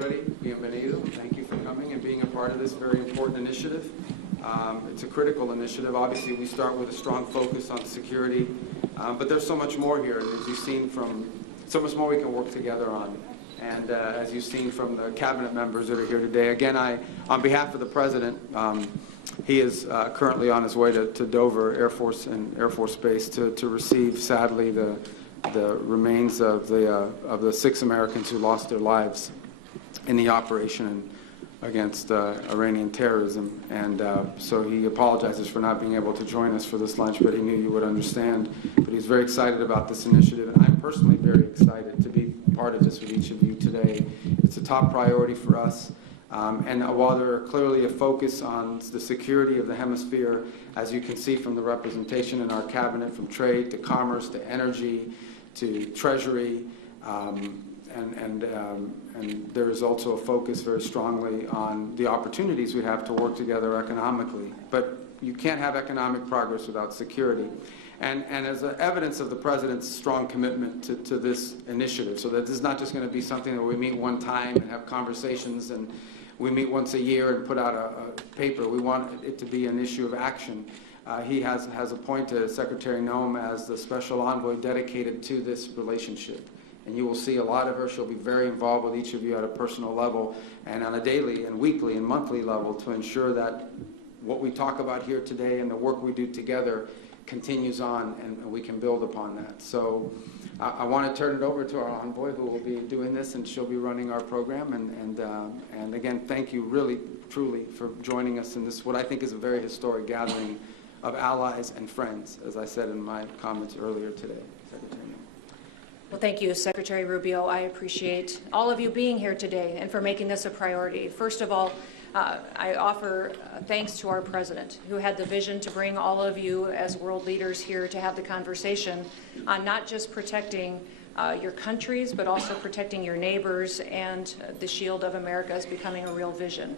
everybody. Bienvenido. Thank you for coming and being a part of this very important initiative. It's a critical initiative. Obviously, we start with a strong focus on security, but there's so much more here. As you've seen so much more we can work together on. And as you've seen from the cabinet members that are here today, again, on behalf of the President, he is currently on his way to Dover Air Force Base to receive, sadly, the remains of the 6 Americans who lost their lives in the operation against Iranian terrorism. And so he apologizes for not being able to join us for this lunch, but he knew you would understand. But he's very excited about this initiative, and I'm personally very excited to be part of this with each of you today. It's a top priority for us. And while there are clearly a focus on the security of the hemisphere, as you can see from the representation in our cabinet, from trade to commerce to energy to treasury, and there is also a focus very strongly on the opportunities we have to work together economically. But you can't have economic progress without security. And as evidence of the President's strong commitment to this initiative, so that this is not just going to be something that we meet one time and have conversations and we meet once a year and put out a paper. We want it to be an issue of action. He has appointed Secretary Noem as the special envoy dedicated to this relationship. And you will see a lot of her. She'll be very involved with each of you at a personal level and on a daily and weekly and monthly level to ensure that what we talk about here today and the work we do together continues on and we can build upon that. So I want to turn it over to our envoy who will be doing this, and she'll be running our program. And again, thank you really, truly for joining us in this, what I think is a very historic gathering of allies and friends, as I said in my comments earlier today. Secretary. Well, thank you, Secretary Rubio. I appreciate all of you being here today and for making this a priority. First of all, I offer thanks to our President, who had the vision to bring all of you as world leaders here to have the conversation on not just protecting your countries, but also protecting your neighbors, and the shield of America is becoming a real vision.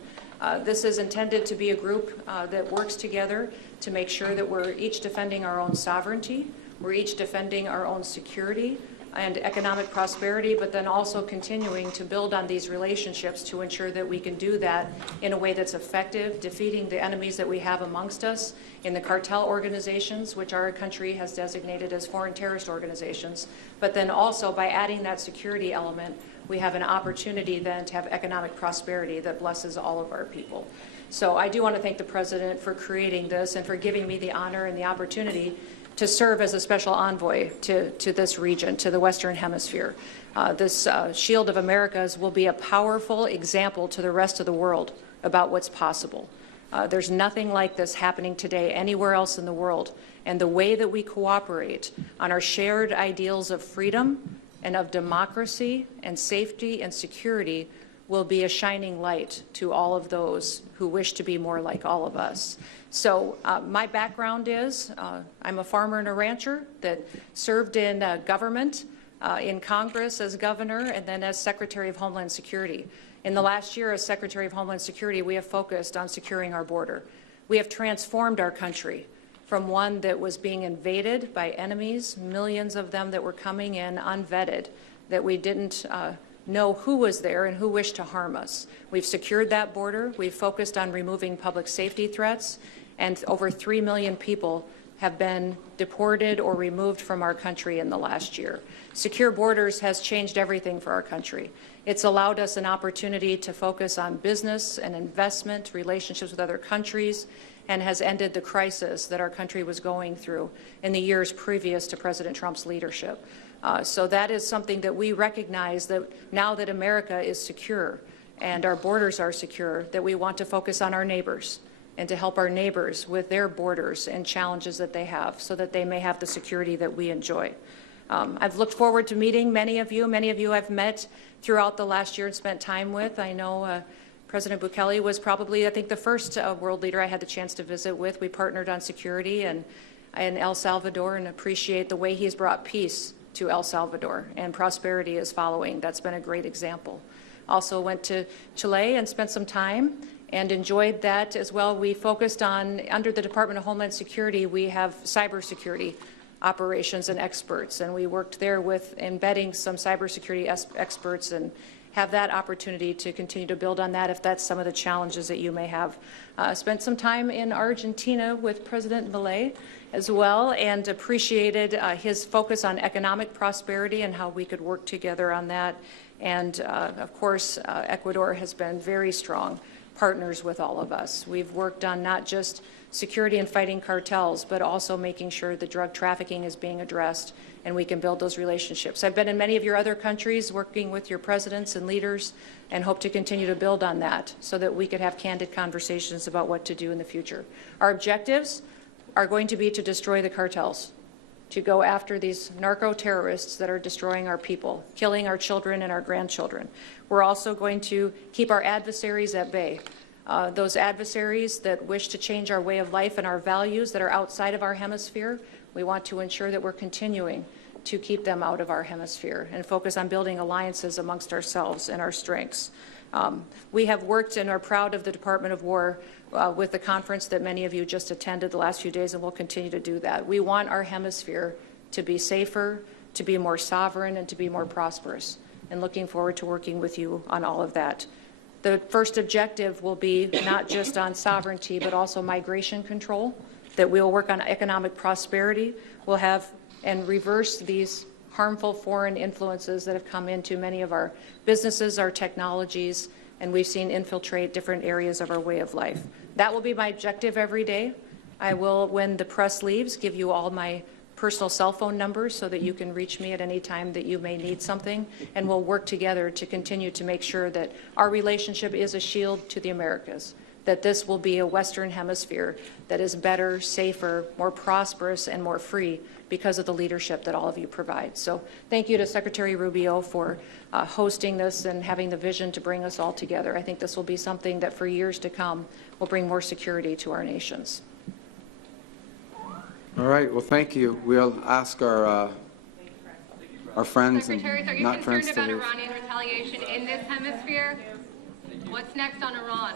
This is intended to be a group that works together to make sure that we're each defending our own sovereignty, we're each defending our own security and economic prosperity, but then also continuing to build on these relationships to ensure that we can do that in a way that's effective, defeating the enemies that we have amongst us in the cartel organizations, which our country has designated as foreign terrorist organizations. But then also by adding that security element, we have an opportunity then to have economic prosperity that blesses all of our people. So I do want to thank the President for creating this and for giving me the honor and the opportunity to serve as a special envoy to this region, to the Western Hemisphere. This Shield of Americas will be a powerful example to the rest of the world about what's possible. There's nothing like this happening today anywhere else in the world. And the way that we cooperate on our shared ideals of freedom and of democracy and safety and security will be a shining light to all of those who wish to be more like all of us. So my background is I'm a farmer and a rancher that served in government, in Congress as governor, and then as Secretary of Homeland Security. In the last year as Secretary of Homeland Security, we have focused on securing our border. We have transformed our country from one that was being invaded by enemies, millions of them that were coming in unvetted, that we didn't know who was there and who wished to harm us. We've secured that border. We've focused on removing public safety threats, and over 3 million people have been deported or removed from our country in the last year. Secure borders has changed everything for our country. It's allowed us an opportunity to focus on business and investment, relationships with other countries, and has ended the crisis that our country was going through in the years previous to President Trump's leadership. So that is something that we recognize, that now that America is secure and our borders are secure, that we want to focus on our neighbors and to help our neighbors with their borders and challenges that they have so that they may have the security that we enjoy. I've looked forward to meeting many of you. Many of you I've met throughout the last year and spent time with. I know President Bukele was probably, I think, the first world leader I had the chance to visit with. We partnered on security in El Salvador, and appreciate the way he's brought peace to El Salvador, and prosperity is following. That's been a great example. Also went to Chile and spent some time and enjoyed that as well. We focused on, under the Department of Homeland Security, we have cybersecurity operations and experts, and we worked there with embedding some cybersecurity experts have that opportunity to continue to build on that if that's some of the challenges that you may have. Spent some time in Argentina with President Milei as well, and appreciated his focus on economic prosperity and how we could work together on that. And of course, Ecuador has been very strong partners with all of us. We've worked on not just security and fighting cartels, but also making sure the drug trafficking is being addressed and we can build those relationships. I've been in many of your other countries working with your presidents and leaders and hope to continue to build on that so that we could have candid conversations about what to do in the future. Our objectives are going to be to destroy the cartels, to go after these narco-terrorists that are destroying our people, killing our children and our grandchildren. We're also going to keep our adversaries at bay. Those adversaries that wish to change our way of life and our values that are outside of our hemisphere, we want to ensure that we're continuing to keep them out of our hemisphere and focus on building alliances amongst ourselves and our strengths. We have worked and are proud of the Department of War with the conference that many of you just attended the last few days, and we'll continue to do that. We want our hemisphere to be safer, to be more sovereign, and to be more prosperous, and looking forward to working with you on all of that. The first objective will be not just on sovereignty, but also migration control, that we'll work on economic prosperity. We'll have and reverse these harmful foreign influences that have come into many of our businesses, our technologies, and we've seen infiltrate different areas of our way of life. That will be my objective every day. I will, when the press leaves, give you all my personal cell phone numbers so that you can reach me at any time that you may need something, and we'll work together to continue to make sure that our relationship is a shield to the Americas, that this will be a Western Hemisphere that is better, safer, more prosperous, and more free because of the leadership that all of you provide. So thank you to Secretary Rubio for hosting this and having the vision to bring us all together. I think this will be something that for years to come will bring more security to our nations. All right, well, thank you. We'll ask our friends Secretaries, are and you not friends concerned to about leave. Iranian retaliation in this hemisphere? What's next on Iran?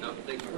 No, thank you.